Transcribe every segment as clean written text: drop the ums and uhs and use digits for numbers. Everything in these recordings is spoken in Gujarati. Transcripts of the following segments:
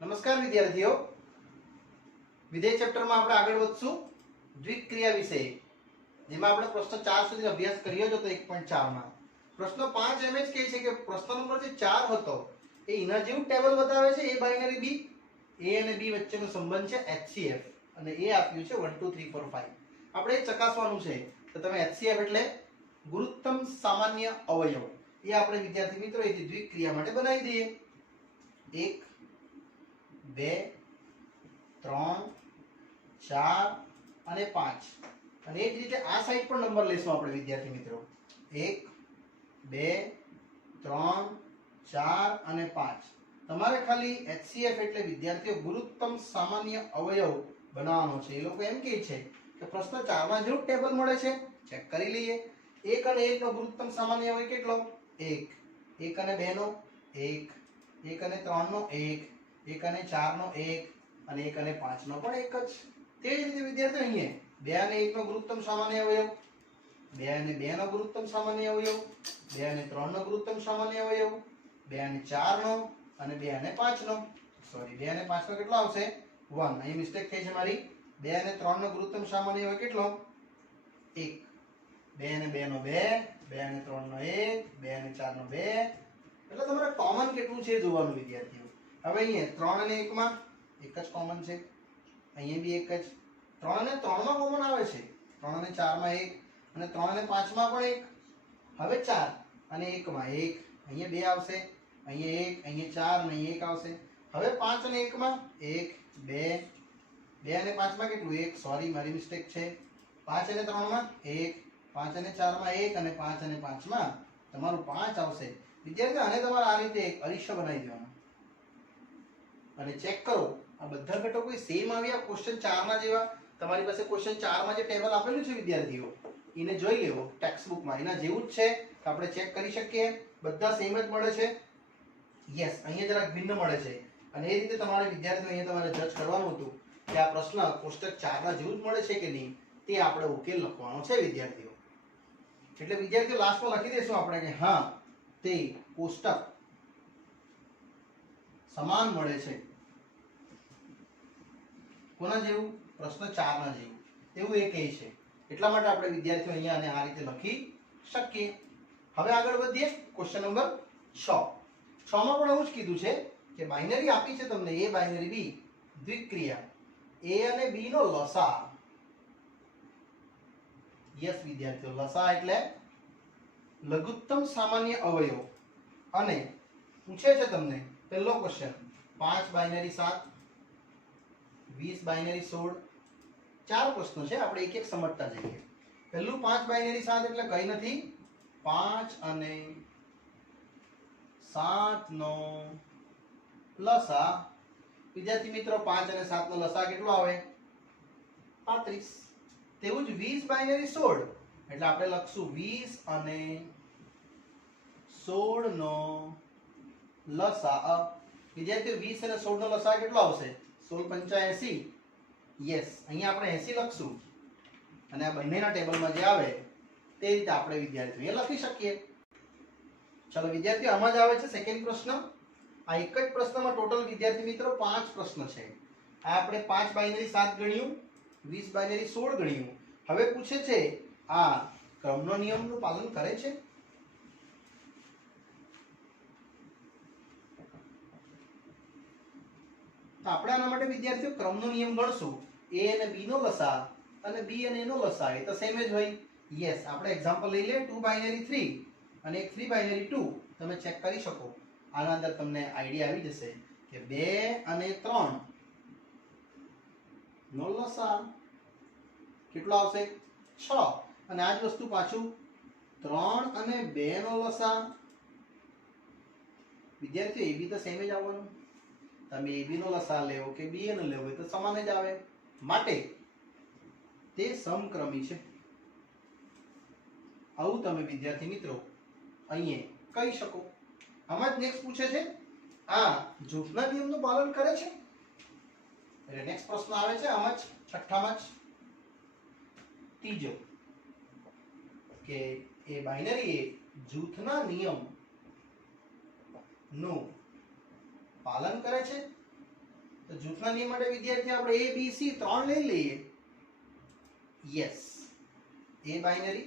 નમસ્કાર વિદ્યાર્થીઓ, વિધેય ચેપ્ટરમાં આપણે આગળ વધશું દ્વિક્રિયા વિશે, જેમાં આપણે પ્રશ્ન 4 સુધી અભ્યાસ કર્યો હતો. 1.4 માં પ્રશ્ન 5 એમ જ કહે છે કે પ્રશ્ન નંબર જે 4 હતો એ એના જેવું ટેબલ બતાવે છે. એ બાઇનરી બી, એ અને બી વચ્ચેનો સંબંધ છે HCF અને એ આપ્યું છે 1 2 3 4 5. આપણે એ ચકાસવાનું છે તો તમે HCF એટલે ગુરુત્તમ સામાન્ય અવયવ, એ આપણે વિદ્યાર્થી મિત્રો એ દ્વિક્રિયા માટે બનાવી દઈએ. 1 2 3 4 અને 5. અને એ જ રીતે આ સાઈડ પણ નંબર લેશું આપણે વિદ્યાર્થી મિત્રો. 1 2 3 4 અને 5. તમારે ખાલી HCF એટલે વિદ્યાર્થીઓ ગુરુત્તમ સામાન્ય અવયવ બનાવવાનો છે. એ લોકો એમ કહે છે કે પ્રશ્ન 4 માં જેવું ટેબલ મળે છે, ચેક કરી લઈએ. 1 અને 1 નો ગુરુત્તમ સામાન્ય અવયવ કેટલો? 1. 1 અને 2 નો 1. 1 અને 3 નો 1. 1 અને 4 નો 1 અને 1 અને 5 નો પણ 1 જ. તે જ રીતે વિદ્યાર્થીઓ અહીંયા 2 અને 1 નો ગુરુત્તમ સામાન્ય અવયવ, 2 અને 2 નો ગુરુત્તમ સામાન્ય અવયવ, 2 અને 3 નો ગુરુત્તમ સામાન્ય અવયવ, 2 અને 4 નો અને 2 અને 5 નો. સોરી, 2 અને 5 નો કેટલો આવશે? 1. અહીં મિસ્ટેક થઈ છે મારી. 2 અને 3 નો ગુરુત્તમ સામાન્ય અવયવ કેટલો? 1. 2 અને 2 નો 2, 2 અને 3 નો 1, 2 અને 4 નો 2. એટલે તમારે કોમન કેટલું છે જોવાનું વિદ્યાર્થીઓ. હવે અહીંયા 3 અને 1 માં એક જ કોમન છે, અહીંયા બી એક જ. 3 અને 3 માં કોમન આવે છે, 3 અને 4 માં 1 અને 3 અને 5 માં પણ 1. હવે 4 અને 1 માં 1, અહીંયા 2 આવશે, અહીંયા 1, અહીંયા 4 અને અહીંયા 1 આવશે. હવે 5 અને 1 માં 1 2, 2 અને 5 માં કેટલું? 1. સોરી, મારી મિસ્ટેક છે. 5 અને 3 માં 1, 5 અને 4 માં 1 અને 5 અને 5 માં તમારું 5 આવશે. વિદ્યાર્થીઓ આને તમારે આ રીતે એક અરીસો બનાવી દેવાનો અને ચેક કરો આ બધા ઘટકો સેમ આવ્યા ક્વેશ્ચન 4 ના જેવા. તમારી પાસે ક્વેશ્ચન 4 માં જે ટેબલ આપેલું છે વિદ્યાર્થીઓ, એને જોઈ લેવો ટેક્સ્ટ બુકમાં, એના જેવું જ છે તો આપણે ચેક કરી શકીએ. બધા સેમ જ મળે છે. યસ, અહીંયા જરાક ભિન્ન મળે છે. અને એ રીતે તમારે વિદ્યાર્થીઓ અહીંયા તમારે જજ કરવાનું હતું કે આ પ્રશ્ન કોષ્ટક 4 ના જેવું જ મળે છે કે નહીં, તે આપણે ઉકેલ લખવાનો છે વિદ્યાર્થીઓ. એટલે વિદ્યાર્થીઓ લાસ્ટમાં લખી દઈશું આપણે કે હા, તે કોષ્ટક સમાન મળે છે. કોના જેવું? પ્રશ્ન 4 ના જેવું, એવું એ કહે છે. એટલા માટે આપણે વિદ્યાર્થીઓ અહીંયા આને આ રીતે લખી શકીએ. હવે આગળ વધીએ ક્વેશ્ચન નંબર 6. 6 માં પણ એવું જ કીધું છે કે બાઇનરી આપી છે તમને, એ બાઇનરી બી દ્વિક્રિયા એ અને બી નો લસા. યસ વિદ્યાર્થીઓ, લસા એટલે લઘુત્તમ સામાન્ય અવયવ. અને પૂછે છે તમને પહેલો ક્વેશ્ચન 5 બાઇનરી 7, 20 બાઇનરી 16. 4 પ્રશ્નો છે, આપણે એક એક સમજતા જઈએ. પહેલું 5 બાઇનરી 7 એટલે કઈ નથી, 5 અને 7 નો લસા. વિદ્યાર્થી મિત્રો 5 અને 7 નો લસા કેટલો આવે? 35. તેવું જ 20 બાઇનરી 16 એટલે આપણે લખશું 20 અને 16 નો લસા. વિદ્યાર્થીઓ 20 અને 16 નો લસા કેટલો આવશે? 16 પંચા 80. યસ, અહીંયા આપણે 80 લખશું અને આ બંનેના ટેબલમાં જે આવે તે રીતે આપણે વિદ્યાર્થીઓ અહીંયા લખી શકીએ. ચલો વિદ્યાર્થીઓ, આમાં જ આવે છે સેકન્ડ પ્રશ્ન. આ એક જ પ્રશ્નમાં ટોટલ વિદ્યાર્થી મિત્રો 5 પ્રશ્ન છે. આ આપણે 5 બાઇનરી 7 ગણ્યું, 20 બાઇનરી 16 ગણ્યું. હવે પૂછે છે આ ક્રમનો નિયમનું પાલન કરે છે? આપણે આના માટે વિદ્યાર્થીઓ ક્રમનો નિયમ ગણશું. a અને b નો લસા અને b અને a નો લસા એ તો સેમ જ હોય. યસ, આપણે એક્ઝામ્પલ લઈ લે 2 બાઇનરી 3 અને એક 3 બાઇનરી 2. તમે ચેક કરી શકો, આના અંદર તમને આઈડિયા આવી જશે કે 2 અને 3 નો લસા કેટલો આવશે? 6. અને આ જ વસ્તુ પાછું 3 અને 2 નો લસા. વિદ્યાર્થીઓ એ બી તો સેમ જ આવવાનું. તમે એ બી નો લસા લેવો કે બી નો લેવો તો સમાન જ આવે, માટે તે સમક્રમી છે. આવું તમે વિદ્યાર્થી મિત્રો અહીંયા કહી શકો. આમાં જ નેક્સ્ટ પૂછે છે આ જૂથના નિયમનું પાલન કરે છે? એટલે નેક્સ્ટ પ્રશ્ન આવે છે આમાં જ છઠ્ઠામાં જ ત્રીજો કે એ બાઇનરી એ જૂથના નિયમ નું પાલન કરે છે? તો જૂથના નિયમ માટે વિદ્યાર્થી આપણે A B C ત્રણ લઈ લઈએ. Yes, A binary,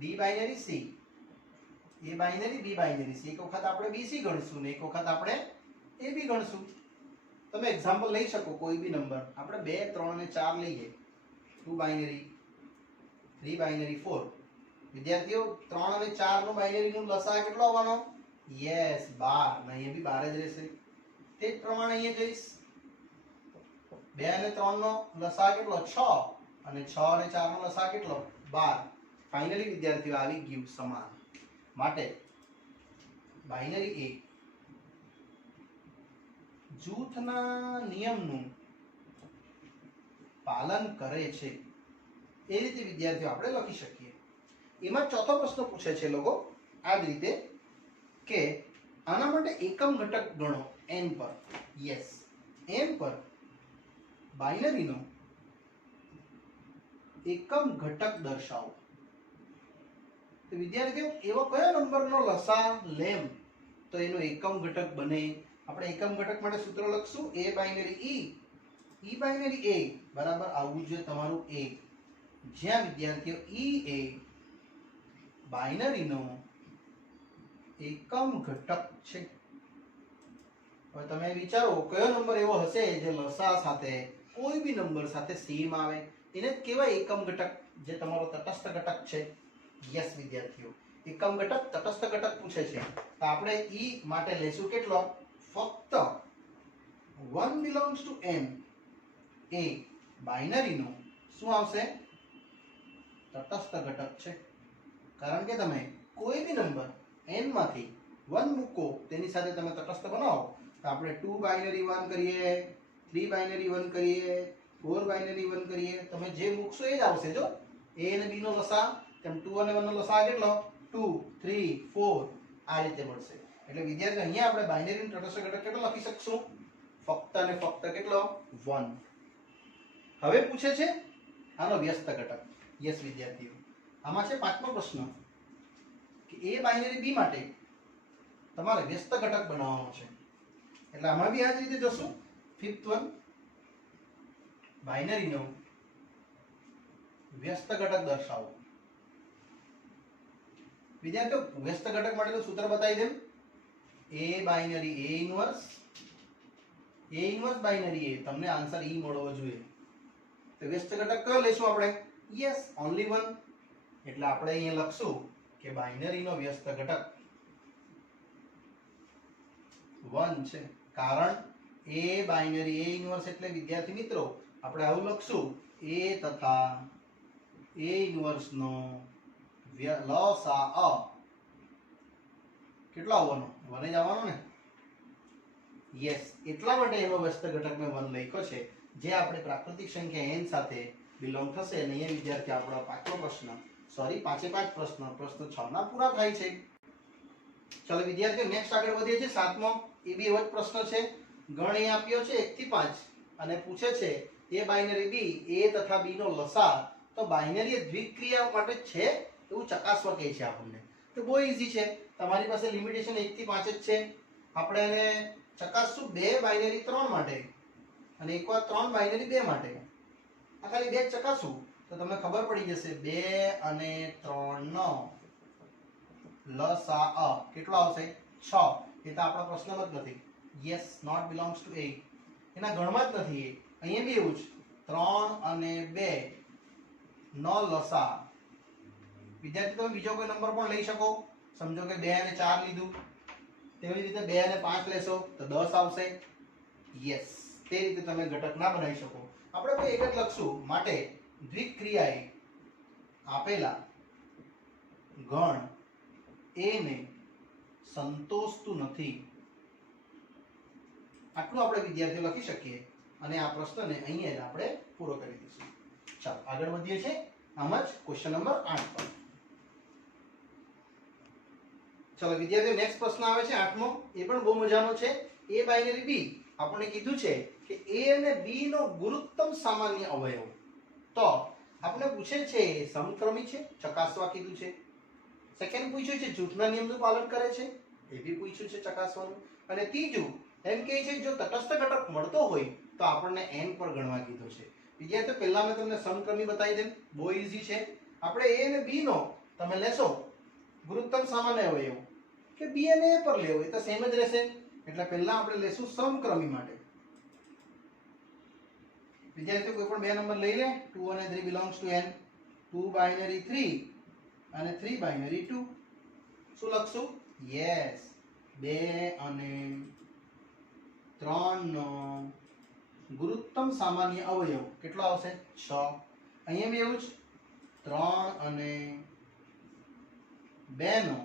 B binary, C, A binary, B binary, C. એક વખત આપણે BC ગણશું ને એક વખત આપણે AB ગણશું. તમે એક્ઝામ્પલ લઈ શકો કોઈ બી નંબર. આપણે 2 3 અને 4 લઈએ. 2 બાઇનરી, 3 બાઇનરી, 4. વિદ્યાર્થીઓ 3 અને 4 નો બાઇનરી નો લસા કેટલો આવવાનો? યસ, 12. અહીંયા બી 12 જ રહેશે. તે જ પ્રમાણે અહીંયા જઈશ. 2 અને 3 નો લસા કેટલો? 6. અને 6 અને 4 નો લસા કેટલો? 12. ફાઇનલી વિદ્યાર્થીઓ આવી ગયું સમાન. માટે બાઇનરી A જૂથના નિયમનું પાલન કરે છે. એ રીતે વિદ્યાર્થીઓ આપણે લખી શકીએ. એમાં ચોથો પ્રશ્ન પૂછે છે લોકો આ જ રીતે કે આના માટે એકમ ઘટક ગણો n પર. યસ, n પર બાઇનરીનો એકમ ઘટક દર્શાવો. તો વિદ્યાર્થીઓ એવો કયો નંબરનો લસા લેમ તો એનો એકમ ઘટક બને? આપણે એકમ ઘટક માટે સૂત્ર લખશું A binary E binary A બરાબર આવવું જોઈએ તમારું A, જ્યાં વિદ્યાર્થીઓ E એ બાઇનરીનો એકમ ઘટક છે. હવે તમે વિચારો કયો નંબર એવો હશે જે લસા સાથે કોઈ બી નંબર સાથે સેમ આવે? એને જ કહેવાય એકમ ઘટક, જે તમારો તટસ્થ ઘટક છે. યસ વિદ્યાર્થીઓ, એકમ ઘટક તટસ્થ ઘટક પૂછે છે તો આપણે E માટે લેશું કેટલો? ફક્ત 1 belongs to n. A બાઇનરીનો શું આવશે? તટસ્થ ઘટક છે. કારણ કે તમે કોઈ બી નંબર n માંથી 1 મૂકો તેની સાથે તમે તટસ્થ બનાવો. તો આપણે 2 બાઇનરી 1 કરીએ, 3 બાઇનરી 1 કરીએ, 4 બાઇનરી 1 કરીએ, તમે જે મૂકશો એ જ આવશે. જો A અને B નો લસા તેમ 2 અને 1 નો લસા કેટલો? 2 3 4 આ રીતે મળશે. એટલે વિદ્યાર્થી અહીંયા આપણે બાઇનરી તટસ્થ ઘટક કેટલો લખી શકશું? ફક્ત અને ફક્ત કેટલો? 1. હવે પૂછે છે આનો વ્યસ્ત ઘટક. યસ વિદ્યાર્થીઓ, આમાં છે પાંચમો પ્રશ્ન કે A બાઇનરી B માટે તમારે વ્યસ્ત ઘટક બનાવવાનો છે. એટલે આમાં બી આ જ રીતે જશું. ફિફ્થ વન, બાઇનરીનો વ્યસ્ત ઘટક દર્શાવો. વિદ્યાર્થીઓ વ્યસ્ત ઘટક માટેનું સૂત્ર બતાવી દેમ. A binary A inverse binary A, તમને આન્સર E મળવો જોઈએ. તો વ્યસ્ત ઘટક કયો લેશું આપણે? Yes, only 1. એટલે આપણે અહીંયા લખશું કે બાઇનરીનો વ્યસ્ત ઘટક 1 છે. કારણ A બાઇનરી A ઇન્વર્સ એટલે વિદ્યાર્થી મિત્રો આપણે આવું લખશું A તથા A ઇન્વર્સ નો લસા કેટલો આવવાનો? 1 જ આવવાનો ને. યસ, એટલા માટે એનો વ્યસ્ત ઘટક મેં 1 લખ્યો છે, જે આપણે પ્રાકૃતિક સંખ્યા n સાથે બિલોંગ થશે. અને અહીંયા વિદ્યાર્થી આપણો પાંચમો પ્રશ્ન, સોરી 5 પ્રશ્ન 6 ના પૂરા થાય છે. ચલો વિદ્યાર્થીઓ નેક્સ્ટ આગળ વધીએ છીએ. સાતમો એ બી એવો જ પ્રશ્ન છે. ગણ એ આપ્યો છે 1 થી 5 અને પૂછે છે A બાઇનરી B, A તથા B નો લસા તો બાઇનરી દ્વિક્રિયા માટે છે એવું ચકાસવા કહે છે આપણને. તો બહુ ઈઝી છે, તમારી પાસે લિમિટેશન 1 થી 5 જ છે. આપણે એને ચકાસશું 2 બાઇનરી 3 માટે અને એકવાર 3 બાઇનરી 2 માટે. આ ખાલી 2 ચકાસું તો તમને ખબર પડી જશે 2 અને 3 નો લસા કેટલો આવશે? 6. એ તો આપણો પ્રશ્ન જ નથી. Yes, not belongs to A. એના ગણમાં જ નથી. અહીંયા બી એવું જ 3 અને 2 નો લસા. વિદ્યાર્થી તમે બીજો કોઈ નંબર પણ લઈ શકો. સમજો કે 2 અને 4 લીધું, તેવી રીતે 2 અને 5 લેશો તો 10 આવશે. યસ, તે રીતે તમે ઘટક ના બનાવી શકો. આપણે કોઈ એક જ લખશું. માટે દ્વિક્રિયાએ આપેલા ગણ A ને સંતોષતું નથી. આટલું આપણે વિદ્યાર્થીઓ લખી શકીએ અને આ પ્રશ્નને અહીંયા જ આપણે પૂરો કરી દઈશું. ચાલો આગળ વધીએ છીએ. આમ જ ક્વેશ્ચન નંબર 8 પર. ચલો વિદ્યાર્થીઓ નેક્સ્ટ પ્રશ્ન આવે છે 8મો. એ પણ બહુ મજાનો છે. A બાઇનરી B આપણને કીધું છે કે A અને B નો ગુરુત્તમ સામાન્ય અવયવ. તો આપણે પૂછે છે સમક્રમી છે, ચકાસવા કીધું છે. સેકન્ડ પૂછ્યું છે જૂથના નિયમનું પાલન કરે છે, એ બી પૂછ્યું છે ચકાસવાનું. અને ત્રીજું એમ કહે છે જો તટસ્થ ઘટક મળતો હોય તો આપણને n પર ગણવા કીધું છે. વિદ્યાર્થીઓ પહેલા મેં તમને સમક્રમી બતાવી દેમ, બહુ ઈઝી છે. આપણે a અને b નો તમે લેશો ગુરુત્તમ સામાન્ય અવયવ કે b અને a પર લેવો એ તો સેમ જ રહેશે. એટલે પહેલા આપણે લેશું સમક્રમી માટે. વિદ્યાર્થીઓ કોઈ પણ બે નંબર લઈ લે. 2 અને 3 belongs to n. 2 બાઇનરી 3 અને 3 બાઇનરી 2. શું લખશું? યસ, 2 અને 3 નો ગુરુત્તમ સામાન્ય અવયવ કેટલો આવશે? 6. અહીંયા બી એવું જ 3 અને 2 નો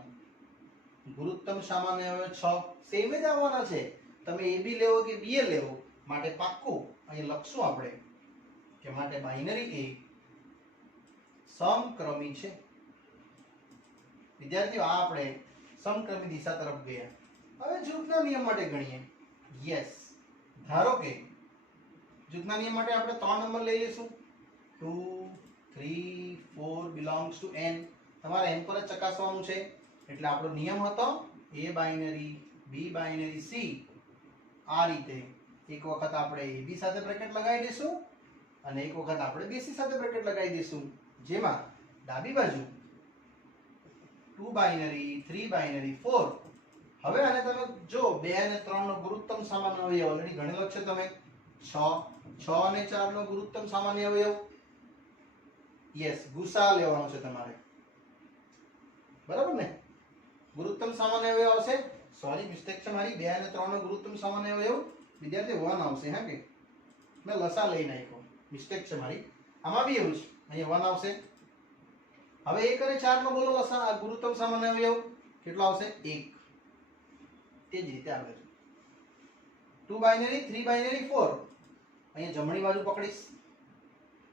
ગુરુત્તમ સામાન્ય અવયવ 6 સેમ જ આવવાના છે. તમે એ બી લેવો કે બી એ લેવો માટે પાક્કું અહીં લખશું આપણે કે માટે બાઇનરી એ સમક્રમી છે. વિદ્યાર્થીઓ આ આપણે સમક્રમી દિશા તરફ ગયા. હવે જૂથના નિયમ માટે ગણીએ. યસ, ધારો કે જૂથના નિયમ માટે આપણે 3 નંબર લઈ લઈશું. 2 3 4 belongs to n. તમારે n પર જ ચકાસવાનું છે. એટલે આપણો નિયમ હતો a binary b binary c. આ રીતે એક વખત આપણે ab સાથે બ્રેકેટ લગાવી દઈશું અને એક વખત આપણે bc સાથે બ્રેકેટ લગાવી દઈશું. જેમાં ડાબી બાજુ 2 બાઇનરી 3 બાઇનરી 4. હવે આને તમે જો 2 અને 3 નો ગુરુત્તમ સામાન્ય અવયવ ઓલરેડી ગણેલો છે તમે 6. 6 અને 4 નો ગુરુત્તમ સામાન્ય અવયવ યસ ગુસા લેવાનો છે તમારે, બરાબર ને? ગુરુત્તમ સામાન્ય અવયવ આવશે, સોરી મિસ્ટેક છે મારી, 2 અને 3 નો ગુરુત્તમ સામાન્ય અવયવ વિદ્યાર્થી 1 આવશે. હા કે મેં લસા લઈ નાખ્યો, મિસ્ટેક છે મારી. આમાં બી એવું જ અહીંયા 1 આવશે. હવે 1 અને 4 નો બોલો લસા ગુરુત્તમ સામાન્ય અવયવ કેટલો આવશે? 1. તે જ રીતે આવે છે 2 બાઇનરી 3 બાઇનરી 4. અહીંયા જમણી બાજુ પકડીશ.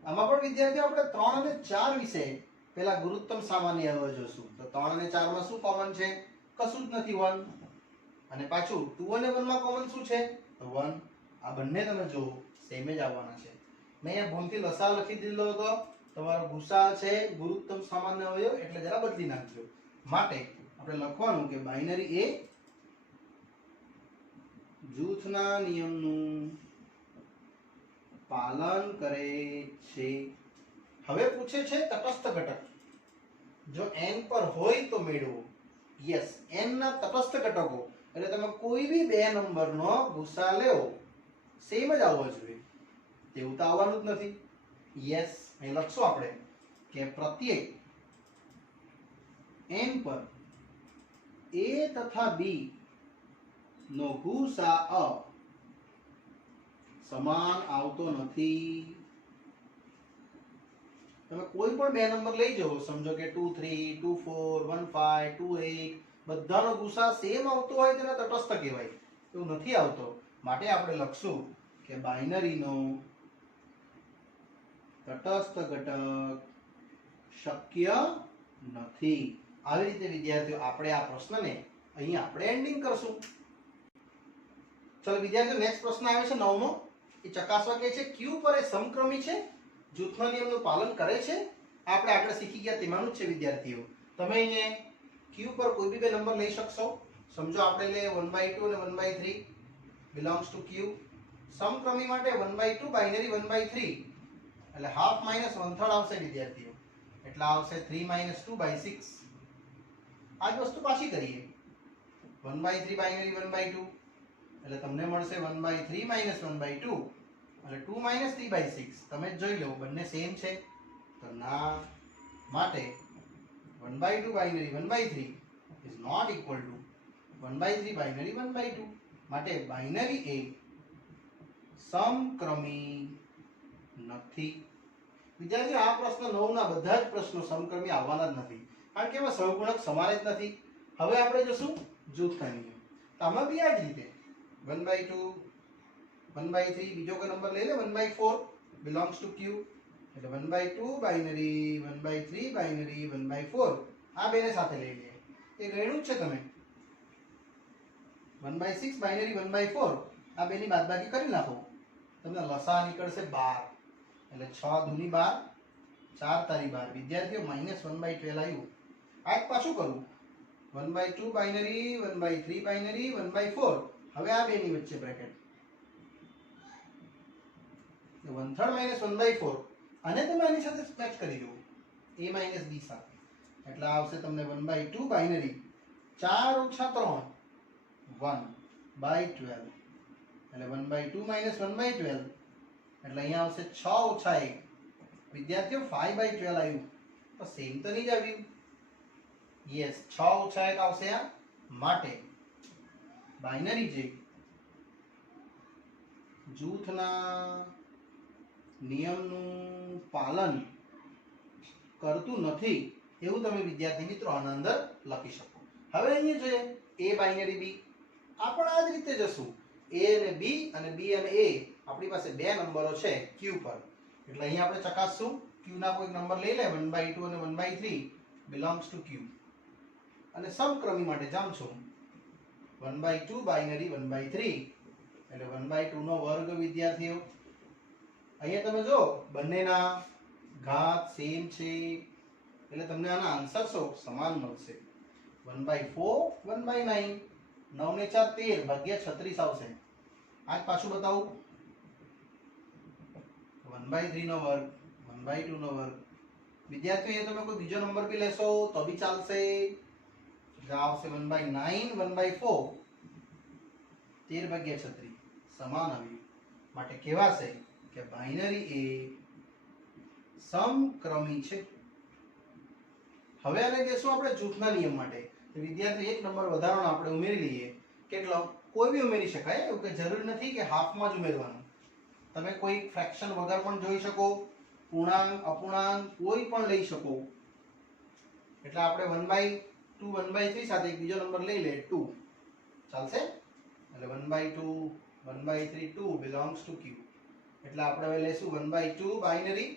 આમાં પણ વિદ્યાર્થીઓ આપણે 3 અને 4 વિશે પહેલા ગુરુત્તમ સામાન્ય અવયવ જોશું. તો 3 અને 4 માં શું કોમન છે? કશું જ નથી, 1. અને પાછું 2 અને 1 માં કોમન શું છે? તો 1. આ બંને તમે જો સેમ જ આવવાના છે. મેં અહીંયા ભૂલથી લસા લખી દીધો હતો, તમારો ગુસા છે ગુરુત્તમ સામાન્ય અવયવ એટલે જરા બદલી નાખજો. માટે આપણે લખવાનું કે બાઇનરી એ જૂથના નિયમનું પાલન કરે છે. હવે પૂછે છે તટસ્થ ઘટક. જો n પર હોય તો મેળવો. યસ, n ના તટસ્થ ઘટકો એટલે તમે કોઈ બી બે નંબરનો ગુસા લેવો સેમ જ આવવો જોઈએ. તેવું તો આવવાનું જ નથી. યસ, અહીં લખશું આપણે કે પ્રત્યેક n પર a તથા b નો ગુસા સમાન આવતો નથી. તમે કોઈ પણ બે નંબર લઈ જાઓ, સમજો કે 2 3 2 4 1 5 2 8, બધાનો ગુસા સેમ આવતો હોય તેને તટસ્થ કહેવાય. એવું નથી આવતો માટે આપણે લખશું કે બાઇનરીનો તટસ્થ ઘટક શક્ય નથી. આવી રીતે વિદ્યાર્થીઓ આપણે આ પ્રશ્નને અહીં આપણે એન્ડિંગ કરશું. ચલો વિદ્યાર્થીઓ નેક્સ્ટ પ્રશ્ન આવે છે 9મો. એ ચકાસવા કહે છે ક્યુ પર એ સમક્રમી છે, જૂથના નિયમનું પાલન કરે છે. આપણે આગળ શીખી ગયા તેમાંનું જ છે વિદ્યાર્થીઓ. તમે અહીંયા ક્યુ પર કોઈ બી બે નંબર લઈ શકશો. સમજો આપણે લે 1/2 અને 1/3 belongs to ક્યુ. સમક્રમી માટે 1/2 બાઇનરી 1/3 એટલે હાફ માઇનસ 1/3 આવશે વિદ્યાર્થીઓ. એટલે આવશે 3 - 2/6. આ જ વસ્તુ પાછી કરીએ. 1/3 બાઇનરી 1/2 એટલે તમને મળશે 1/3 - 1/2 એટલે 2 - 3/6. તમે જોઈ લો બંને સેમ છે તો ના. માટે 1/2 binary 1/3 is not equal to 1/3 binary 1/2. માટે બાઇનરી એ સમક્રમી નથી. વિદ્યાર્થીઓ આ પ્રશ્ન 9 ના બધા જ પ્રશ્નો સમક્રમી આવવાના જ નથી, કારણ કે એમાં સહગુણક સમાન જ નથી. હવે આપણે જોશું જૂથના નિયમ. તો આમાં બી આ જ રીતે 1/2 1/3 બીજો કોઈ નંબર લઈ લે 1/4 belongs to ક્યુ. એટલે 1/2 બાઇનરી 1/3 બાઇનરી 1/4 આ બેને સાથે લઈ લે. એ ગણ્યું જ છે તમે. 1/6 બાઇનરી 1/4 આ બેની બાદબાકી કરી નાખો, તમને લસા નીકળશે 12. એટલે 6 દૂની 12 4 તારી 12. વિદ્યાર્થીઓ -1/12 આવ્યું. આ એક પાછું કરું 1/2 બાઇનરી 1/3 બાઇનરી 1/4 હવે આ બેની વચ્ચે બ્રેકેટ 1/3 માઇનસ 1/4 અને તમે આની સાથે મેચ કરી દો a માઇનસ b સાથે એટલે આવશે તમને 1/2 બાઇનરી 4 ઓછા 3 1/12 એટલે 1/2 માઇનસ 1/12 એટલે અહીંયા આવશે 6 ઓછા 1 વિદ્યાર્થીઓ 5/12 આવ્યું તો સેમ તો નહીં જ આવ્યું યસ 6 ઓછા 1 આવશે આ માટે બાઇનરી જે જૂથના નિયમનું પાલન કરતું નથી એવું તમે વિદ્યાર્થી મિત્રો આના અંદર લખી શકો હવે અહીંયા જોઈએ a બાઇનરી b આપણે આ જ રીતે જશું a અને b અને b અને a આપણી પાસે બે નંબરો છે q પર એટલે અહીંયા આપણે ચકાસશું q ના કોઈ નંબર લઈ લે 1/2 અને 1/3 belongs to q અને સમક્રમી માટે જાણશું 1/2 બાઇનરી 1/3 એટલે 1/2 નો વર્ગ વિદ્યાર્થીઓ અહીંયા તમે જો બંનેના ઘાત સેમ છે એટલે તમને આના આન્સર સમાન મળશે 1/4 1/9 9 ને 4 13 ભાગ્યા 36 આવશે આજ પાછું બતાવું 1/3 નો વર્ગ 1/2 નો વર્ગ વિદ્યાર્થીઓ તમે કોઈ બીજો નંબર બી લેશો તો બી ચાલશે આવશે 1/9 1/4 13 ભાગ્યા 36 સમાન આવ્યું માટે કહેવાશે કે બાઇનરી એ સમક્રમી છે હવે આને દેશું આપણે જૂથના નિયમ માટે તો વિદ્યાર્થી એક નંબર વધારાનો આપણે ઉમેરી લઈએ કેટલો કોઈ બી ઉમેરી શકાય એવું કે જરૂરી નથી કે હાફમાં જ ઉમેરવાનું તમે કોઈ ફ્રેક્શન વગર પણ જોઈ શકો પૂર્ણાંક અપૂર્ણાંક કોઈ પણ લઈ શકો એટલે આપણે 1/2 1/3 સાથે એક બીજો નંબર લઈ લે 2 ચાલશે એટલે 1/2 1/3 2 belongs to q એટલે આપણે હવે લેશું 1/2 બાઇનરી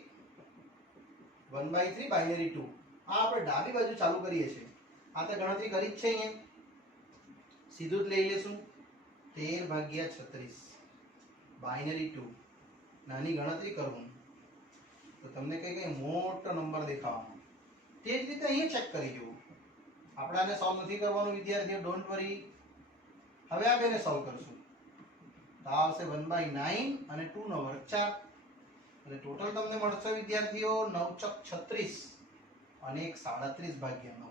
1/3 બાઇનરી 2 આ આપણે ડાબી બાજુ ચાલુ કરીએ છીએ આ તો ગણતરી કરી જ છે અહીંયા સીધું જ લઈ લેશું 13 ભાગ્યા 36 બાઇનરી 2 નાની ગણતરી કરું તો તમને કઈ મોટો નંબર દેખાવાનો તે જ રીતે અહીંયા ચેક કરી જુઓ આપણે આને સોલ્વ નથી કરવાનું વિદ્યાર્થીઓ ડોન્ટ વરી હવે આ બેને સોલ્વ કરશું તો આવશે 1/9 અને 2 નો વર્ગ 4 એટલે ટોટલ તમને મળશે વિદ્યાર્થીઓ 9 ચોક 36 અને 1 37/9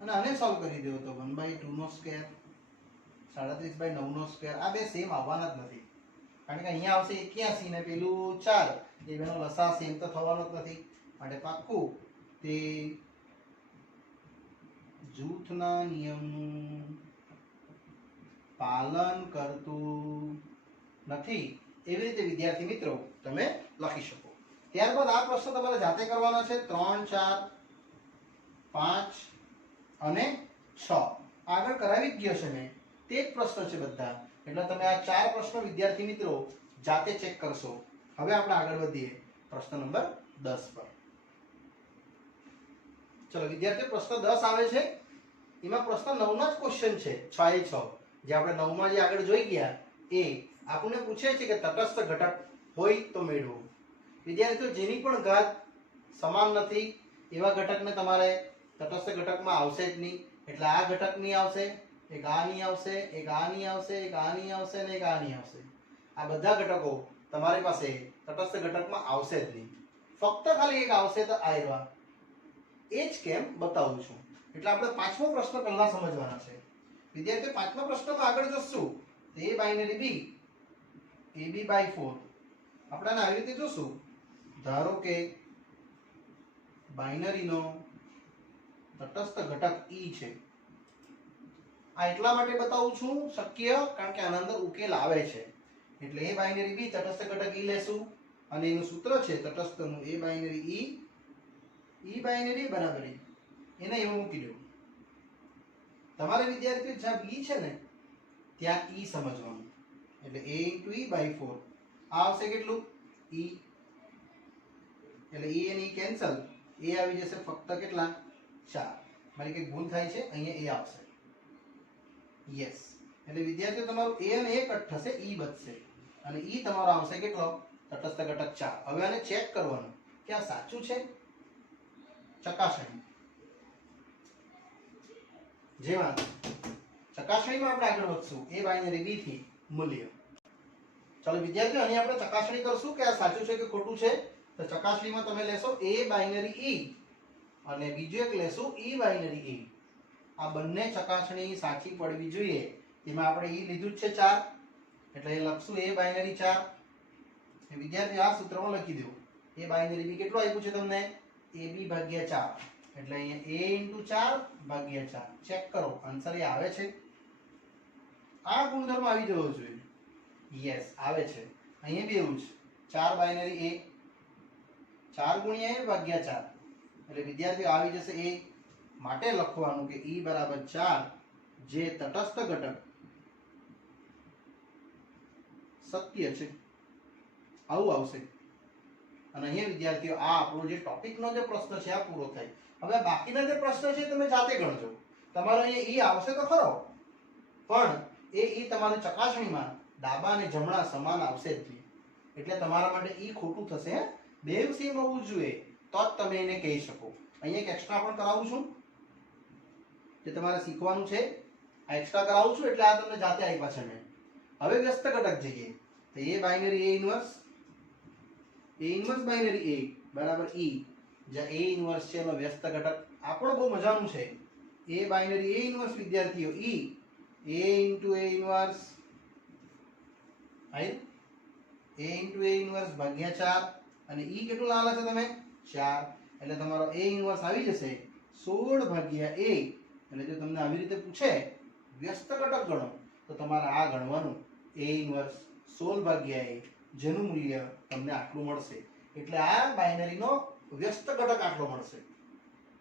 અને આને સોલ્વ કરી દો તો 1/2 નો સ્ક્વેર 37/9 નો સ્ક્વેર આ બે સેમ આવવાના જ નથી કારણ કે અહીંયા આવશે 81 ને પેલું 4 એ બેનો લસા સેમ તો થવાનો જ નથી માટે પાક્કું તે જૂથના નિયમનું પાલન કરતું નથી એવી રીતે વિદ્યાર્થી મિત્રો તમે લખી શકો ત્યારબાદ આ પ્રશ્ન તમારે જાતે કરવાનો છે 3 4 5 અને 6 આગળ કરાવી જ ગયો છે મેં તે જ પ્રશ્ન છે બધા એટલે તમે આ ચાર પ્રશ્નો વિદ્યાર્થી મિત્રો જાતે ચેક કરશો હવે આપણે આગળ વધીએ પ્રશ્ન નંબર 10 પર ચલો વિદ્યાર્થીઓ પ્રશ્ન 10 આવે છે એમાં પ્રશ્ન 9 નો જ ક્વેશ્ચન છે 6 એ 6 જે આપણે 9 માં જે આગળ જોઈ ગયા એ આપણને પૂછે છે કે તટસ્થ ઘટક હોય તો મેળવો વિદ્યાર્થીઓ જેની પણ ઘાત સમાન નથી એવા ઘટકને તમારે તટસ્થ ઘટકમાં આવશે જ નહીં એટલે આ ઘટક નહીં આવશે એક આ નહીં આવશે એક આ નહીં આવશે એક આ નહીં આવશે અને એક આ નહીં આવશે આ બધા ઘટકો તમારી પાસે તટસ્થ ઘટકમાં આવશે જ નહીં ફક્ત ખાલી એક આવશે તો આ એવા એ જ કેમ બતાવું છું એટલે આપણે પાંચમો પ્રશ્ન પહેલા સમજવાના છે વિદ્યાર્થીઓ પાંચમા પ્રશ્નમાં આગળ જશું તો a બાઇનરી b ab/4 આપણે આવી રીતે જોશું ધારો કે બાઇનરીનો તટસ્થ ઘટક e છે આ એટલા માટે બતાવું છું શક્ય કારણ કે આના અંદર ઉકેલ આવે છે એટલે a બાઇનરી b તટસ્થ ઘટક e લેશું અને એનું સૂત્ર છે તટસ્થનું a બાઇનરી e બાઇનરી બરાબર એને એવું મૂકી દો તમારે વિદ્યાર્થીઓ જ્યાં b છે ને ત્યાં e સમજવાનું એટલે a * e/4 આ આવશે કેટલું e એટલે e અને e કેન્સલ a આવી જશે ફક્ત કેટલા 4 મારી કઈ ભૂલ થાય છે અહીંયા a આવશે યસ એટલે વિદ્યાર્થીઓ તમારું a અને a કટ થશે e બચશે અને e તમારો આવશે કેટલો તટસ્થ ઘટક 4 હવે આને ચેક કરવાનું કે આ સાચું છે ચકાસણી જેમાં ચકાસણીમાં આપણે આગળ વધશું a બાઇનરી b થી મૂલ્ય. ચાલો વિદ્યાર્થીઓ, અહીં આપણે ચકાસણી કરશું કે આ સાચું છે કે ખોટું છે. તો ચકાસણીમાં તમે લેશો a બાઇનરી e અને બીજું એક લેશું e બાઇનરી e. આ બંને ચકાસણી સાચી પડવી જોઈએ. તેમાં આપણે e લીધું જ છે 4, એટલે એ લખશું a બાઇનરી 4. વિદ્યાર્થીઓ આ સૂત્રમાં લખી દો. a બાઇનરી b કેટલું આપ્યું છે તમને? ab ભાગ્યા 4. એટલે અહીંયા a * 4 ભાગ્યા 4. ચેક કરો આન્સર એ આવે છે. આ ગુણધર્મ આવી જવો જોઈએ. યસ, આવે છે. અહીંયા બી એવું છે. 4 બાઇનરી a, 4 ગુણ્યા a ભાગ્યા 4. એટલે વિદ્યાર્થીઓ આવી જશે a. માટે લખવાનું કે e બરાબર 4, જે તટસ્થ ઘટક સત્ય છે. આવું આવશે. અને અહીંયા વિદ્યાર્થીઓ આ આપણો જે ટોપિકનો જે પ્રશ્ન છે આ પૂરો થાય. હવે બાકીના જે પ્રશ્ન છે તમે જાતે ગણજો. તમારો અહીંયા ઈ આવશે તો ખરો, પણ એ ઈ તમારી ચકાસણીમાં ડાબા અને જમણા સમાન આવશે જ નહીં. એટલે તમારા માટે ઈ ખોટું થશે. બેવ સેમ હોવું જોઈએ તો જ તમે એને કહી શકો. અહીંયા એક એક્સ્ટ્રા પણ કરાવું છું, જે તમારે શીખવાનું છે. આ એક્સ્ટ્રા કરાવું છું એટલે આ તમને જાતે આપ્યા છે મેં. હવે વ્યસ્ત ઘટક જઈએ તો a binary a inverse binary a બરાબર e, જ્યાં a ઇન્વર્સ છે એનો વ્યસ્ત ઘટક. આ પણ બહુ મજાનું છે. a બાઇનરી a ઇન્વર્સ વિદ્યાર્થીઓ e a into a inverse I a into a inverse ભાગ્યા 4 અને e કેટલું લાવે છે તમે? 4. એટલે તમારો a ઇન્વર્સ આવી જશે 16 ભાગ્યા a. એટલે જો તમને આવી રીતે પૂછે વ્યસ્ત ઘટક ગણો તો તમારે આ ગણવાનું a ઇન્વર્સ 16 ભાગ્યા a, જેનું મૂલ્ય તમને આટલું મળશે. એટલે આ બાઇનરીનો વ્યસ્ત ઘટક આટલો મળશે.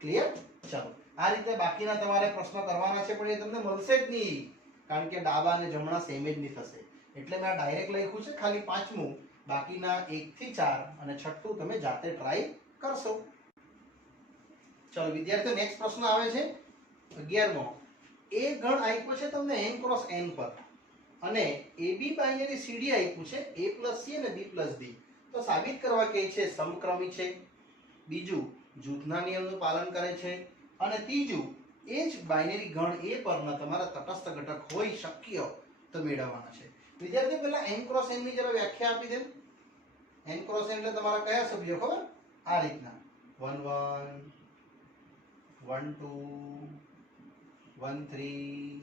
ક્લિયર? ચાલો, આ રીતે બાકીના તમારે પ્રશ્ન કરવાના છે, પણ એ તમને મળશે જ નહીં, કારણ કે ડાબા અને જમણા સેમ જ નહીં થશે. એટલે મેં ડાયરેક્ટ લખ્યું છે ખાલી 5મું, બાકીના 1 થી 4 અને 6થું તમે જાતે ટ્રાય કરશો. ચાલો વિદ્યાર્થીઓ, નેક્સ્ટ પ્રશ્ન આવે છે 11મો. એ ગણ આપ્યો છે તમને n ક્રોસ n પર, અને AB બાઇનરી CD આપ્યું છે a + c અને b + d. તો સાબિત કરવા કે છે સમક્રમી છે, બીજું જૂથના નિયમનું પાલન કરે છે, અને ત્રીજું એ જ બાઇનરી ગણ a પરના તમારા તટસ્થ ઘટક હોય શક્ય તો મેળવવાના છે. વિદ્યાર્થીઓ, પહેલા n ક્રોસ n ની જરા વ્યાખ્યા આપી દે. n ક્રોસ n એટલે તમારા કયા સભ્યો ખબર? આ રીતના 1 1 1 2 1 3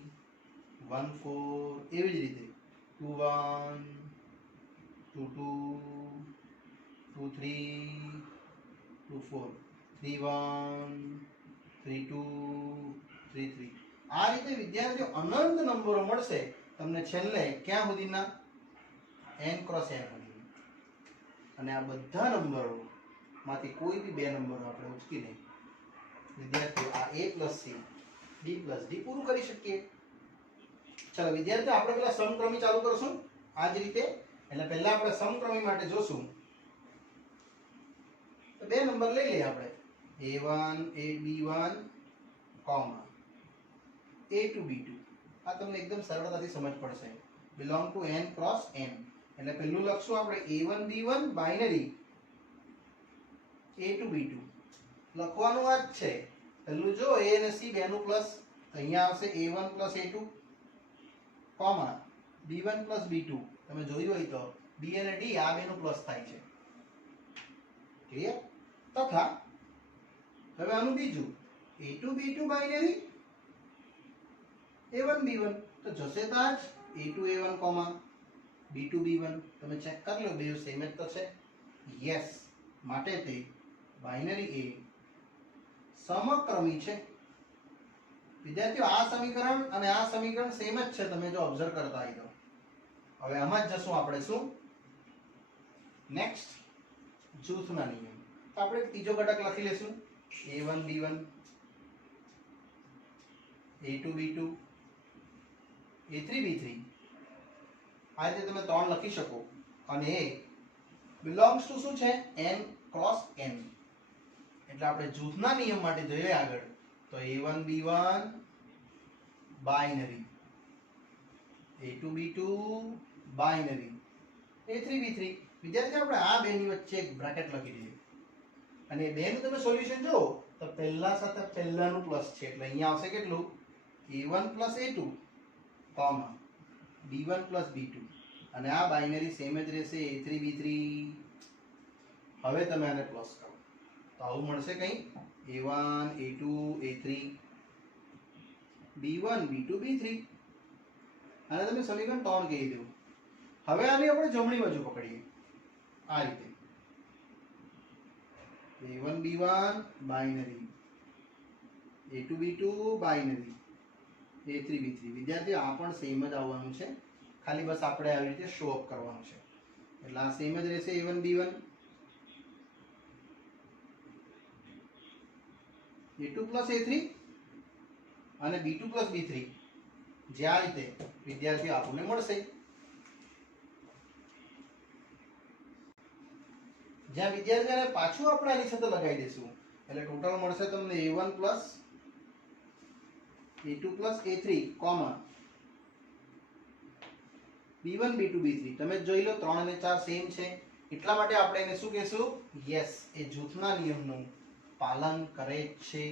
1 4, એવી જ રીતે 2 1 2 2 2 3 2 4 3 1 3 2 3 3. આ રીતે વિદ્યાર્થીઓ અનંત નંબરો મળશે તમને છેલ્લે ક્યાં સુધીના? n ક્રોસ n સુધી. અને આ બધા નંબરો માંથી કોઈ બી બે નંબરો આપણે ઉચકી નહીં વિદ્યાર્થીઓ આ a + c b + d પૂરું કરી શકીએ. ચાલો વિદ્યાર્થીઓ, આપણે પેલા સમક્રમી ચાલુ કરશું આ જ રીતે. એટલે પહેલા આપણે સમક્રમી માટે જોશું. તો બે નંબર લઈ લઈએ આપણે, a1 ab1 a2 b2. આ તમને એકદમ સરળતાથી સમજ પડશે. Belong to n cross n. એટલે પહેલું લખશું આપણે a1 b1 binary a2 b2. લખવાનું આ જ છે. પહેલું જો a અને c બેનું પ્લસ, અહીંયા આવશે a1 + a2 b1 + b2. તમે જોયું હોય તો b અને d આ બેનું પ્લસ થાય છે. ક્લિયર? તથા હવે આનું બીજું a2 b2 binary a1 b1. તો જશે તો આ જ a2 a1 b2 b1. તમે ચેક કરી લો, બે સેમ જ તો છે. યસ, માટે તે બાઇનરી a સમક્રમી છે. વિદ્યાર્થીઓ, આ સમીકરણ અને આ સમીકરણ સેમ જ છે, તમે જો ઓબ્ઝર્વ કરતા હોય તો. હવે આમાં જ જશું આપણે. શું નેક્સ્ટ? જૂથના નિયમ. તો આપણે ત્રીજો ઘટક લખી લેશું a1 b1 a2 b2 a3 b3. આ રીતે તમે 3 લખી શકો. અને એ બિલોંગ્સ ટુ શું છે? n cross n. એટલે આપણે જૂથના નિયમ માટે જોઈએ આગળ તો a1 b1 binary, a2 b2 binary, a3 b3. વિદ્યાર્થીઓ, આપણે આ બેની વચ્ચે એક બ્રેકેટ લખી દઈએ. અને એ બેનું તમે સોલ્યુશન જો તો પહેલા સાથે પહેલાનું પ્લસ છે, એટલે અહીંયા આવશે કેટલું? a1 + a2 comma b1 plus b2 અને આ બાઇનરી સેમ જ રહેશે a3 b3. હવે તમે આને પ્લસ કરો તો આવું મળશે કંઈ a1 a2 a3 b1 b2 b3. આને તમે સમીકરણ 3 કહી દો. હવે આની આપણે જમણી બાજુ પકડીએ આ રીતે a1 b1 binary a2 b2 binary a3 b3. વિદ્યાર્થી આ પણ સેમ જ આવવાનું છે, ખાલી બસ આપણે આવી રીતે શો અપ કરવાનું છે. એટલે આ સેમ જ રહેશે a1 b1 a2 plus a3 અને b2 પ્લસ b3 જે આ રીતે વિદ્યાર્થી આપણને મળશે. જ્યાં વિદ્યાર્થીઓને પાછું આપણે આની સાથે લગાવી દઈશું એટલે ટોટલ મળશે તમને a1 plus a2 plus a3 comma b1 b2 b3. તમે જોઈ લો 3 અને 4 સેમ છે એટલા માટે આપણે એને શું કહેશું? યસ, એ જૂથના નિયમનું પાલન કરે છે.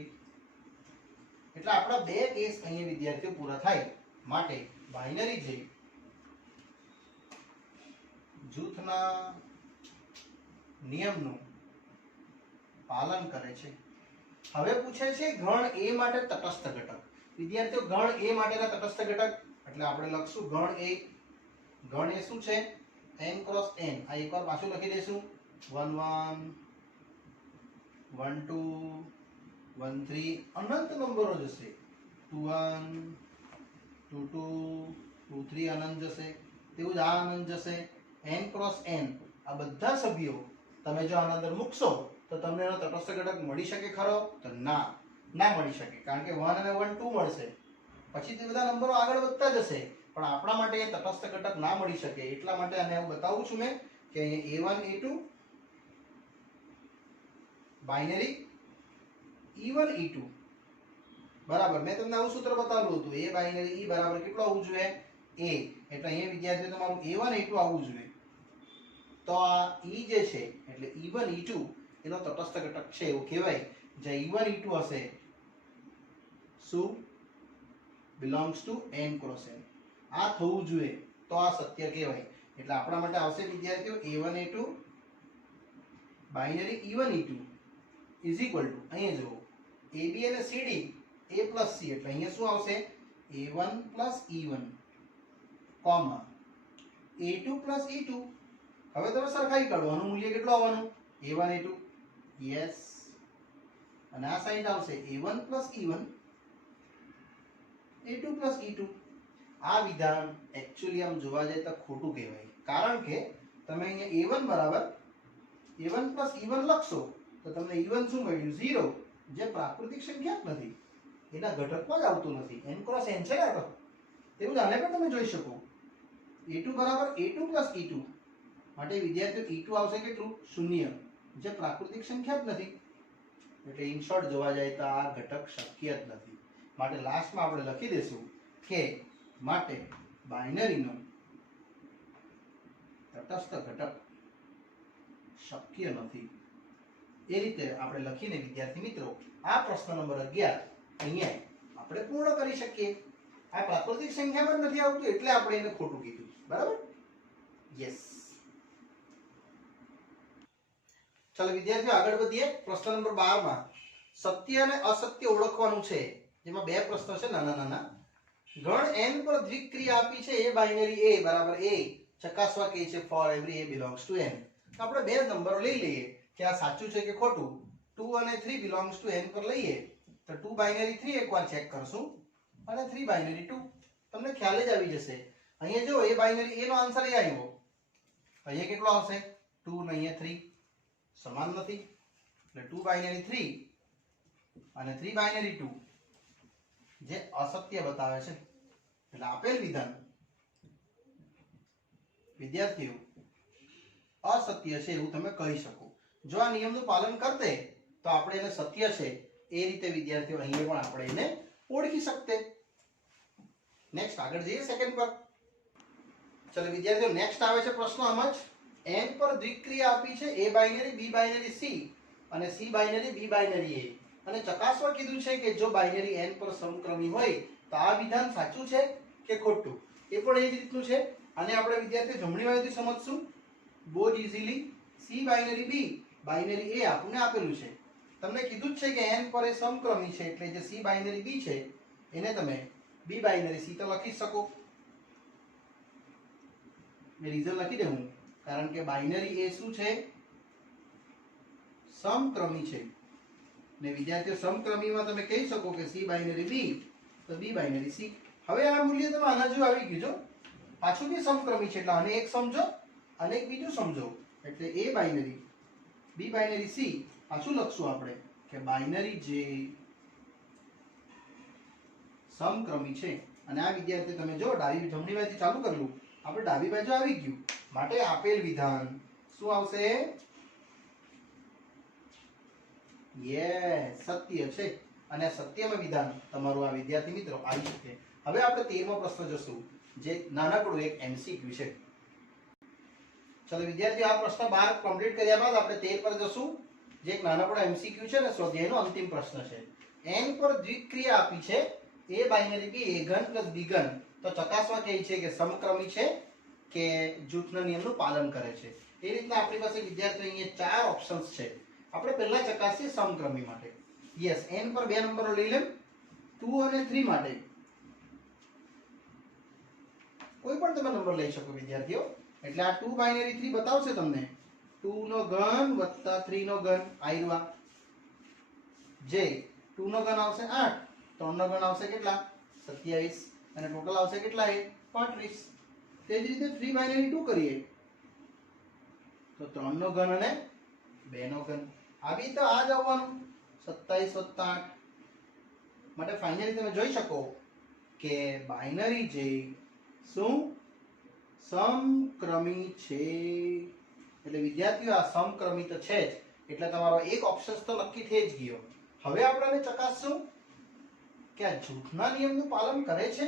એટલે આપણા બે કેસ અહીંયા વિદ્યાર્થીઓ પૂરા થાય માટે બાઇનરી જે જૂથના નિયમનું પાલન કરે છે. હવે પૂછે છે ગણ A માટે તટસ્થ ઘટક. વિદ્યાર્થીઓ ગણ A માટેના તટસ્થ ઘટક એટલે આપણે લખશું ગણ A. ગણ A શું છે? n cross n. આ એકવાર પાછું લખી દઈશું 1 1 1 2 1 3 અનંત નંબરો જશે 2 1 2 2 2 3 અનંત જશે. તેવું જ આ અનંત જશે n ક્રોસ n. આ બધા સભ્યો તમે જો આના અંદર મૂકશો તો તમને એનો તટસ્થ ઘટક મળી શકે ખરો? તો ના મળી શકે, કારણ કે 1 અને 1 2 મળશે, પછી તે બધા નંબરો આગળ વધતા જશે, પણ આપણા માટે એ તટસ્થ ઘટક ના મળી શકે. એટલા માટે આને હું બતાવું છું મેં કે અહીંયા a1 a2 binary e1 e2 બરાબર. મેં તમને આવું સૂત્ર બતાવ્યું હતું, a બાઇનરી e બરાબર કેટલું આવવું જોઈએ? a. એટલે અહીંયા વિદ્યાર્થીઓ તમારું a1 a2 આવવું જોઈએ. તો આ e જે છે એટલે e1 e2 એનો તટસ્થ ઘટક છે એવું કહેવાય. જે e1 e2 હશે શું belongs to n cross n. આ થવું જોઈએ તો આ સત્ય કહેવાય. એટલે આપણા માટે આવશે વિદ્યાર્થીઓ a1 a2 binary e1 e2 is equal to અહીંયા જુઓ ab અને cd a પ્લસ c. એટલે અહીંયા શું આવશે? a1 plus e1 comma a2 plus e2. હવે તમે સરખાઈ કાઢો, આનું મૂલ્ય કેટલું આવવાનું? a1 a2. યસ, અને આ સાઈડ આવશે a1 plus e1 a2 plus e2. આ વિધાન એકચ્યુઅલી આમ જોવા જાય તો ખોટું કહેવાય, કારણ કે તમે અહીંયા a1 બરાબર a1 પ્લસ e1 લખશો તો તમને e1 શું મળ્યું? 0, જે પ્રાકૃતિક સંખ્યા જ નથી, એના ઘટકમાં જ આવતું નથી. n ક્રોસ n છે ને તો તેવું જ આને પણ તમે જોઈ શકો. a2 બરાબર a2 પ્લસ e2 માટે વિદ્યાર્થીઓ e2 આવશે કેટલું? 0, જે પ્રાકૃતિક સંખ્યા જ નથી. એટલે ઇન શોર્ટ જોવા જાય તો આ ઘટક શક્ય જ નથી. માટે લાસ્ટમાં આપણે લખી દઈશું કે માટે બાઇનરીનો તટસ્થ ઘટક શક્ય નથી. એ રીતે આપણે લખીને વિદ્યાર્થી મિત્રો આ પ્રશ્ન નંબર 11 અહીંયા આપણે પૂર્ણ કરી શકીએ. આ પ્રાકૃતિક સંખ્યામાં નથી આવતું એટલે આપણે એને ખોટું કીધું. બરાબર? યસ. ચાલો વિદ્યાર્થીઓ આગળ વધીએ. પ્રશ્ન નંબર 12 માં સત્ય અને અસત્ય ઓળખવાનું છે, જેમાં બે પ્રશ્નો છે નાના નાના. ગણ n પર દ્વિક્રિયા આપી છે a બાઇનરી a બરાબર a ચકાસવા કહે છે for every a belongs to n. તો આપણે બે નંબરો લઈ લઈએ કે આ સાચું છે કે ખોટું. 2 અને 3 belongs to n પર લઈએ તો 2 બાઇનરી 3 એકવાર ચેક કરશું અને 3 બાઇનરી 2. તમને ખ્યાલ જ આવી જશે. અહીંયા જો a બાઇનરી a નો આન્સર એ આવ્યો, અહીંયા કેટલો આવશે? 2 ને અહીંયા 3 સમાન નથી, એટલે 2 બાઇનરી 3 અને 3 બાઇનરી 2 જે અસત્ય બતાવે છે. એટલે આપેલ વિધાન વિદ્યાર્થીઓ અસત્ય છે એવું તમે કહી શકો. જો આ નિયમનું પાલન કરતે તો આપણે એને સત્ય છે એ રીતે વિદ્યાર્થીઓ અહીંયા પણ આપણે એને ઓળખી શકતે. નેક્સ્ટ આગળ જઈએ સેકન્ડ પર. ચલો વિદ્યાર્થીઓ નેક્સ્ટ આવે છે પ્રશ્ન આમ જ. n પર દ્વિક્રિયા આપી છે a binary b binary c અને c binary b binary a અને ચકાસવા કીધું છે કે જો બાઇનરી n પર સમક્રમી હોય તો આ વિધાન સાચું છે કે ખોટું, એ પણ એ જ રીતનું છે. અને આપણે વિદ્યાર્થીઓ જમણી બાજુથી સમજશું બહુ જ ઇઝીલી. સી બાઇનરી બી, બાઇનરી એ આપણને આપેલું છે. તમને કીધું જ છે કે n પર એ સમક્રમી છે, એટલે જે સી બાઇનરી બી છે એને તમે બી બાઇનરી સી તો લખી શકો. મેં રીઝન લખી દઉં, કારણ કે બાઇનરી એ શું છે? સમક્રમી છે. ને વિદ્યાર્થીઓ સમક્રમીમાં તમે કહી શકો કે સી બાઇનરી બી તો બી બાઇનરી સી. હવે આ મૂલ્ય તમે આના જેવું આવી ગયું છો, પાછું બી સમક્રમી છે એટલે આને એક સમજો અને એક બીજું સમજો, એટલે એ બાઇનરી બી બાઇનરી સી. પાછું લખશું આપણે કે બાઇનરી જે સમક્રમી છે. અને આ વિદ્યાર્થી તમે જો ડાબી જમણી બાજુથી ચાલુ કરેલું, આપણે ડાબી બાજુ આવી ગયું, માટે આપેલ વિધાન શું આવશે? યસ, સત્ય છે. અને સત્યમાં વિધાન તમારું આ વિદ્યાર્થી મિત્રો આવી શકે. હવે આપણે 13મો પ્રશ્ન જોશું, જે નાનકડું એક એમસીક્યુ છે. ચલો વિદ્યાર્થીઓ, આ પ્રશ્ન 12 કમ્પ્લીટ કર્યા બાદ આપણે 13 પર જશું, જે એક નાનકડો એમસીક્યુ છે ને સ્વાધ્યાયનો અંતિમ પ્રશ્ન છે. n પર દ્વિક્રિયા આપી છે a બાઇનરી બી a ઘન પ્લસ b ઘન, તો ચકાસવા કહે છે કે સમક્રમી છે કે જૂથના નિયમનું પાલન કરે છે. એ રીતના આપણી પાસે વિદ્યાર્થીઓ અહીંયા 4 ઓપ્શન્સ છે. આપણે પહેલા ચકાસીએ સમક્રમી માટે. યસ, n પર 2 નંબરો લઈ લેમ. 2 અને 3 માટે કોઈ પણ તમે નંબર લઈ શકો વિદ્યાર્થીઓ. એટલે આ 2 બાઇનરી 3 બતાવશે તમને 2 નો ઘન વત્તા 3 નો ઘન આયરવા, જે 2 નો ઘન આવશે 8, 3 નો ઘન આવશે કેટલા? 27, અને ટોટલ આવશે કેટલા? 35. તે જ રીતે 3 બાઇનરી 2 કરીએ તો 3 નો ઘન અને 2 નો ઘન આવી તો આ જ આવવાનું 27 + 8. માટે ફાઇનલી તમે જોઈ શકો કે બાઇનરી જે શું સમક્રમી છે. એટલે વિદ્યાર્થીઓ આ સમક્રમી તો છે જ, એટલે તમારો એક ઓપ્શન તો નક્કી થઈ જ ગયો. હવે આપણે ચકાસશું કે આ જૂથના નિયમનું પાલન કરે છે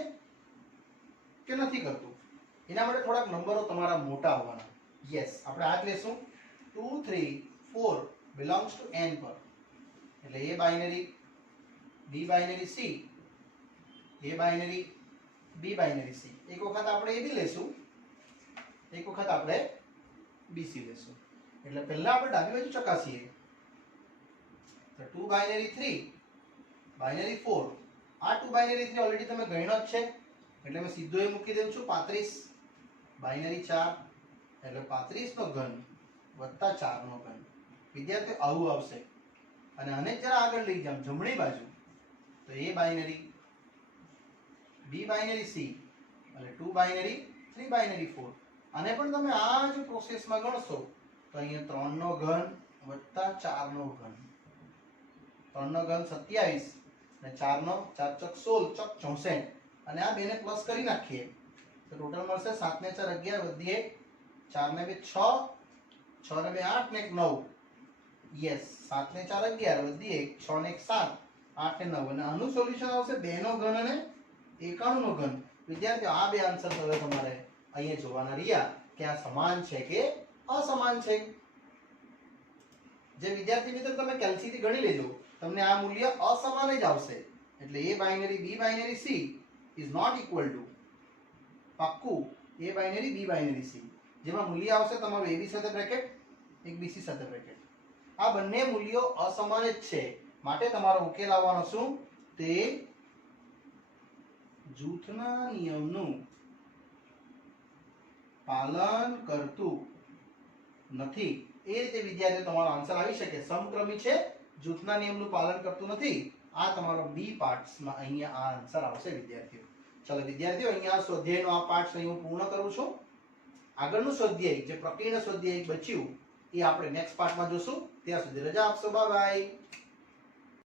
કે નથી કરતું. એના માટે થોડાક નંબરો તમારા મોટા આવવાના. યસ, આપણે આ જ લેશું. 2 3 4 belongs to n પર, એટલે a binary b binary c, a binary b binary c. એક વખત આપણે a બી લેશું, એક વખત આપણે bc લેશું. એટલે પહેલા આપણે ડાબી બાજુ ચકાસીએ તો 2 બાઇનરી 3 બાઇનરી 4. આ 2 બાઇનરી 3 ઓલરેડી તમે ગણ્યો જ છે, એટલે મેં સીધો એ મૂકી દઉં છું 35. બાઇનરી 4 એટલે 35 નો ઘન વત્તા 4 નો ઘન. વિદ્યાર્થી આવું આવશે. અને આને જરા આગળ લઈ જામ જમણી બાજુ, તો a binary b binary c એટલે 2 બાઇનરી 3 બાઇનરી 4. આને પણ તમે આ જ પ્રોસેસમાં ગણશો તો અહીંયા 3 નો ઘન વત્તા 4 નો ઘન. 3 નો ઘન 27 અને 4 નો 4 ચોક 16 ચોક 64, અને આ બેને પ્લસ કરી નાખીએ તો ટોટલ મળશે 7 ને 4 11 વધી 1, 4 ને 2 6, 6 ને 2 8 ને 1 9. યસ, 7 ને 4 11 વધી 1, 6 ને 1 7, 8 ને 9. અને આનું સોલ્યુશન આવશે 2 નો ઘન અને 91 નો ઘન. વિદ્યાર્થીઓ આ બે આન્સર હવે તમારે અહીંયા જોવાના રહ્યા કે આ સમાન છે કે અસમાન છે. જે વિદ્યાર્થી મિત્રો તમે કેલ્સીથી ગણી લેજો, તમને આ મૂલ્ય અસમાન જ આવશે. એટલે a binary b binary c is not equal to પાક્કું a binary b binary c, જેમાં મૂલ્ય આવશે તમારું ab સાથે બ્રેકેટ, એક bc સાથે બ્રેકેટ. આ બંને મૂલ્યો અસમાન જ છે, માટે તમારો ઉકેલ આવવાનો શું? તે જૂથના નિયમનું પાલન કરતું નથી. એ રીતે વિદ્યાર્થીઓ તમારો આન્સર આવી શકે. સમક્રમી છે, જૂથના નિયમનું પાલન કરતું નથી. આ તમારો બી પાર્ટ્સમાં અહીંયા આ આન્સર આવશે વિદ્યાર્થીઓ. ચલો વિદ્યાર્થીઓ, અહીંયા સ્વાધ્યાયનો આ પાઠ અહીં હું પૂર્ણ કરું છું. આગળનું સ્વાધ્યાય જે પ્રકીર્ણ સ્વાધ્યાય બચ્યું એ આપણે નેક્સ્ટ પાર્ટમાં જોશું. ત્યાં સુધી રજા આપશો. Bye bye.